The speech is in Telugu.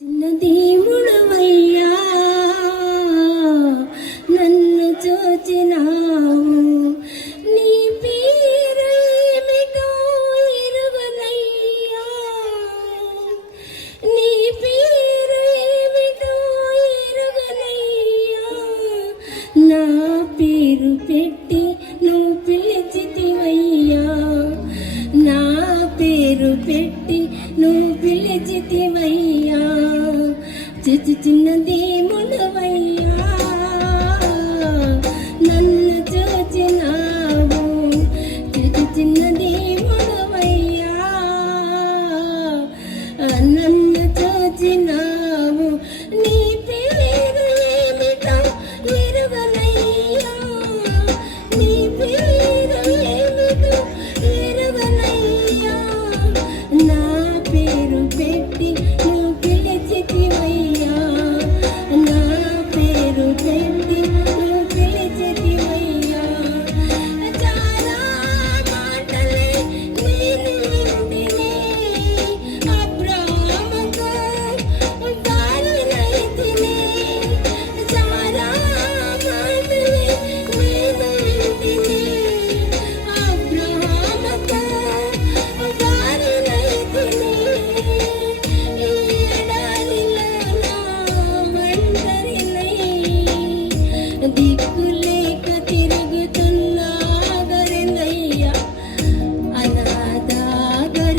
చిన్నదేముడవయ్యా నన్ను చూచినావు, నీ పేరేమిటో ఎరుగనయ్యా, నీ పేరేమిటో ఎరుగనయ్యా, నా పేరు పెట్టి నువ్వు పిలిచితివయ్యా, నా పేరు పెట్టి నువ్వు పిలిచితివయ్యా, చిన్నదేముడవయ్యా నన్ను చూచినావు, చిన్నదేముడవయ్యా నన్ను చూచినావు, నీ పేరు ఏమిటో ఎరుగనయ్యా, నీ పేరు ఏమిటో ఎరుగనయ్యా, నా పేరు పెట్టి నువ్వు పిలిచితివయ్యా, నా పేరు పెట్టి నువ్వు పిలిచితివయ్యా, చాలా మాటలే నేను వింటిని, అబ్రాహాముకు భార్యనైతిని, చాలా మాటలే నేను వింటిని, అబ్రాహాముకు భార్యనైతిని, ఈ ఎడారిలో నా ఒంటరినై దిక్కులేక తిరుగుతున్నాగరినయ్యా, అనాథాగరినయ్యా,